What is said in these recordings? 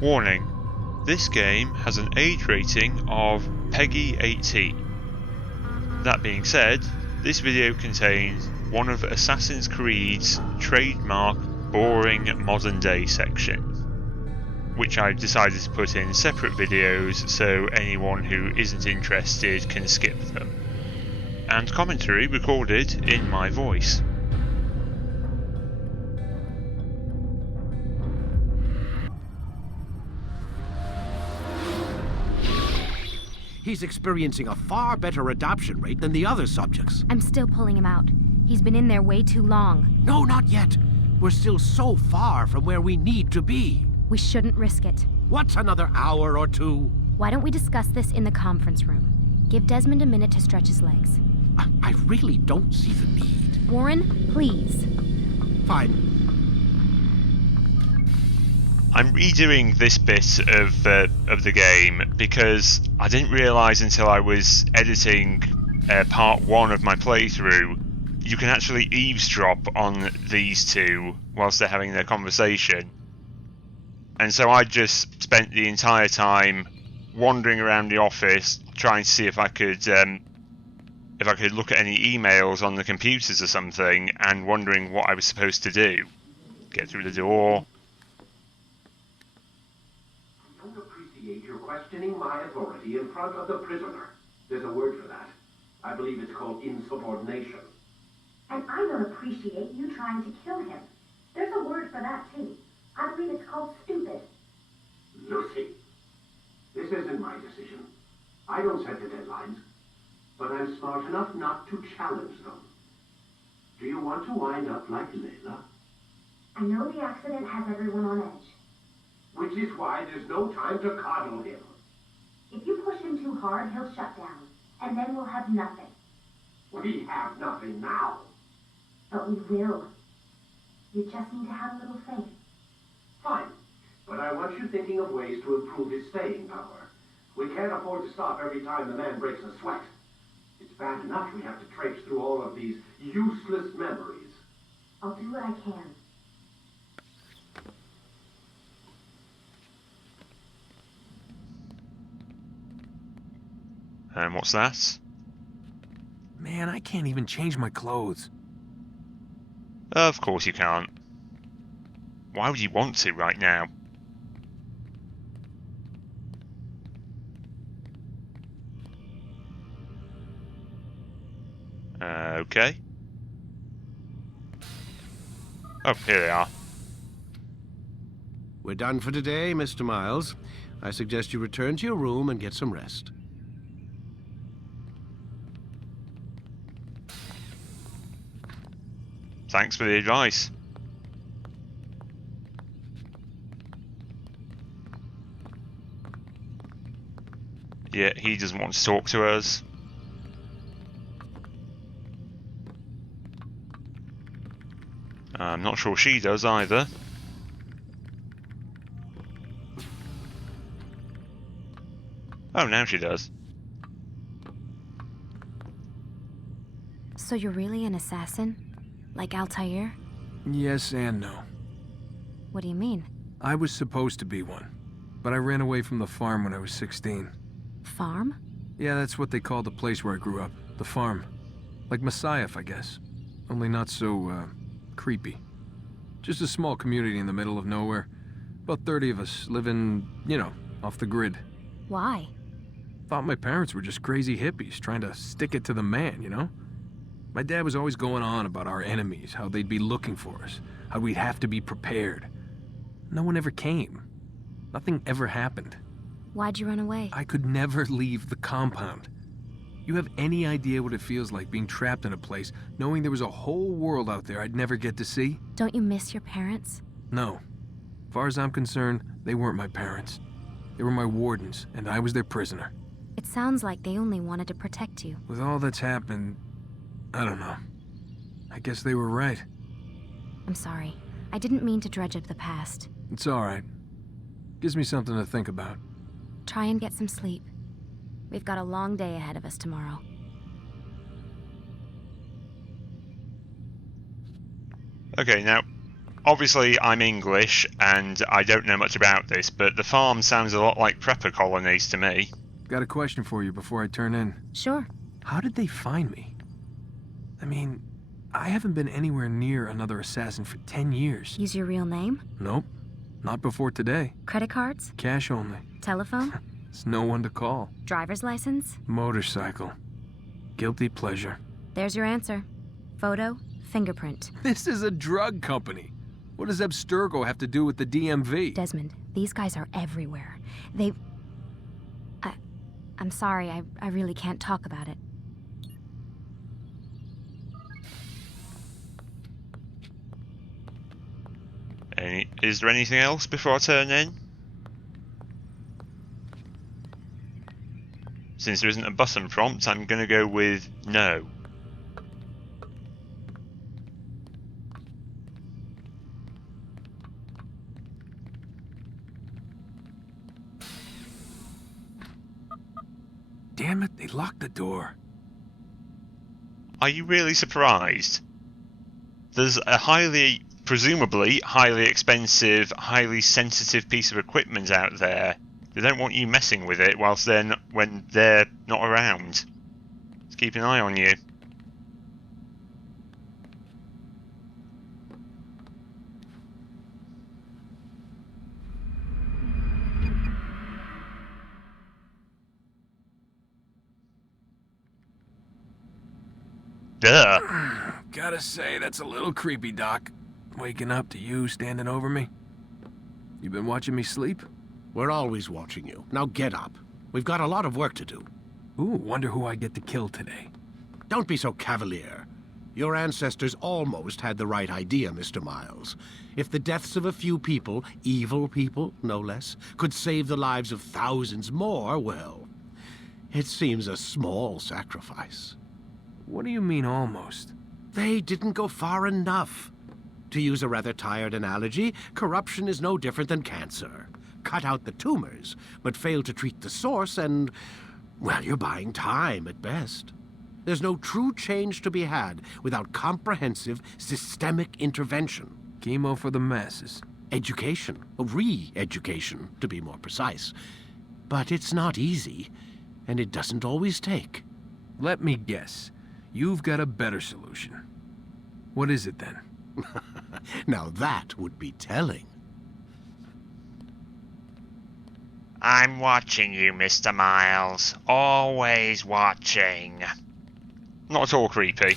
Warning, this game has an age rating of PEGI 18. That being said, this video contains one of Assassin's Creed's trademark boring modern day sections, which I've decided to put in separate videos so anyone who isn't interested can skip them, and commentary recorded in my voice. He's experiencing a far better adoption rate than the other subjects. I'm still pulling him out. He's been in there way too long. No, not yet. We're still so far from where we need to be. We shouldn't risk it. What's another hour or two? Why don't we discuss this in the conference room? Give Desmond a minute to stretch his legs. I really don't see the need. Warren, please. Fine. I'm redoing this bit of the game because I didn't realise until I was editing part 1 of my playthrough you can actually eavesdrop on these two whilst they're having their conversation. And so I just spent the entire time wandering around the office trying to see if I could look at any emails on the computers or something, and wondering what I was supposed to do. Get through the door. You're questioning my authority in front of the prisoner. There's a word for that. I believe it's called insubordination. And I don't appreciate you trying to kill him. There's a word for that, too. I believe it's called stupid. Lucy, this isn't my decision. I don't set the deadlines, but I'm smart enough not to challenge them. Do you want to wind up like Layla? I know the accident has everyone on edge. Which is why there's no time to coddle him. If you push him too hard, he'll shut down, and then we'll have nothing. We have nothing now. But we will. You just need to have a little faith. Fine, but I want you thinking of ways to improve his staying power. We can't afford to stop every time the man breaks a sweat. It's bad enough we have to traipse through all of these useless memories. I'll do what I can. And what's that? Man, I can't even change my clothes. Of course you can't. Why would you want to right now? Okay. Oh, here they are. We're done for today, Mr. Miles. I suggest you return to your room and get some rest. Thanks for the advice. Yeah, he doesn't want to talk to us. I'm not sure she does either. Oh, now she does. So you're really an assassin? Like Altair? Yes and no. What do you mean? I was supposed to be one, but I ran away from the farm when I was 16. Farm? Yeah, that's what they called the place where I grew up. The farm. Like Messiah, I guess. Only not so, creepy. Just a small community in the middle of nowhere. About 30 of us living, you know, off the grid. Why? Thought my parents were just crazy hippies trying to stick it to the man, you know? My dad was always going on about our enemies, how they'd be looking for us, how we'd have to be prepared. No one ever came. Nothing ever happened. Why'd you run away? I could never leave the compound. You have any idea what it feels like being trapped in a place, knowing there was a whole world out there I'd never get to see? Don't you miss your parents? No. As far as I'm concerned, they weren't my parents. They were my wardens, and I was their prisoner. It sounds like they only wanted to protect you. With all that's happened, I don't know. I guess they were right. I'm sorry. I didn't mean to dredge up the past. It's alright. Gives me something to think about. Try and get some sleep. We've got a long day ahead of us tomorrow. Okay, now, obviously I'm English and I don't know much about this, but the farm sounds a lot like prepper colonies to me. Got a question for you before I turn in. Sure. How did they find me? I mean, I haven't been anywhere near another assassin for 10 years. Use your real name? Nope. Not before today. Credit cards? Cash only. Telephone? There's no one to call. Driver's license? Motorcycle. Guilty pleasure. There's your answer. Photo, fingerprint. This is a drug company. What does Abstergo have to do with the DMV? Desmond, these guys are everywhere. I'm sorry, I really can't talk about it. Is there anything else before I turn in? Since there isn't a button prompt, I'm going to go with no. Damn it, they locked the door. Are you really surprised? There's a presumably highly expensive, highly sensitive piece of equipment out there. They don't want you messing with it when they're not around. Let's keep an eye on you. Duh. Gotta say, that's a little creepy, Doc. Waking up to you standing over me. You been watching me sleep? We're always watching you. Now get up. We've got a lot of work to do. Ooh, wonder who I get to kill today. Don't be so cavalier. Your ancestors almost had the right idea, Mr. Miles. If the deaths of a few people, evil people, no less, could save the lives of thousands more, well, it seems a small sacrifice. What do you mean, almost? They didn't go far enough. To use a rather tired analogy, corruption is no different than cancer. Cut out the tumors, but fail to treat the source and, well, you're buying time at best. There's no true change to be had without comprehensive, systemic intervention. Chemo for the masses. Education, re-education, to be more precise. But it's not easy, and it doesn't always take. Let me guess. You've got a better solution. What is it, then? Now that would be telling. I'm watching you, Mr. Miles. Always watching. Not at all creepy.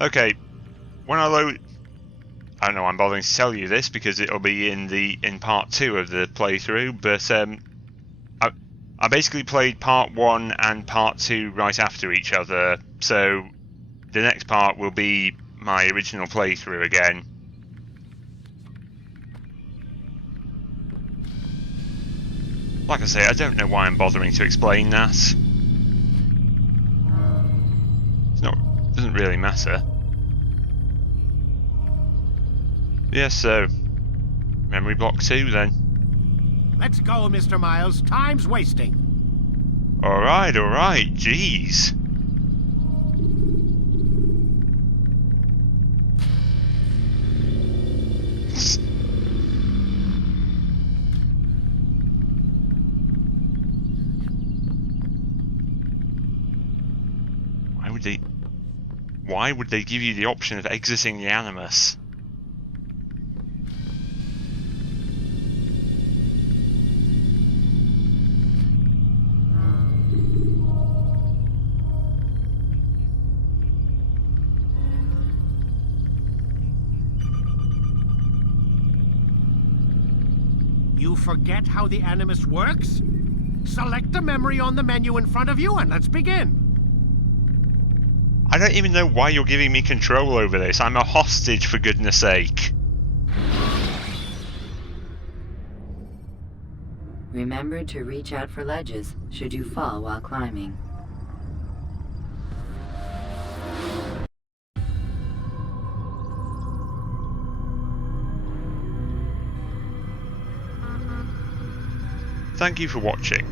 Okay, when I load... I don't know why I'm bothering to tell you this because it'll be in part 2 of the playthrough, but I basically played part 1 and part 2 right after each other, so the next part will be my original playthrough again. Like I say, I don't know why I'm bothering to explain that. It doesn't really matter. Yes, so memory block 2 then. Let's go, Mr. Miles. Time's wasting. Alright, jeez. Why would they give you the option of exiting the Animus? You forget how the Animus works? Select a memory on the menu in front of you and let's begin. I don't even know why you're giving me control over this. I'm a hostage, for goodness sake. Remember to reach out for ledges should you fall while climbing. Thank you for watching.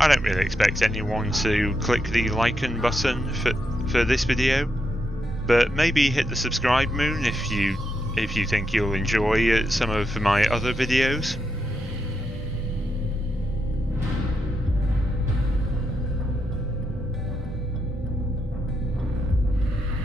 I don't really expect anyone to click the liken button for this video, but maybe hit the subscribe moon if you think you'll enjoy some of my other videos.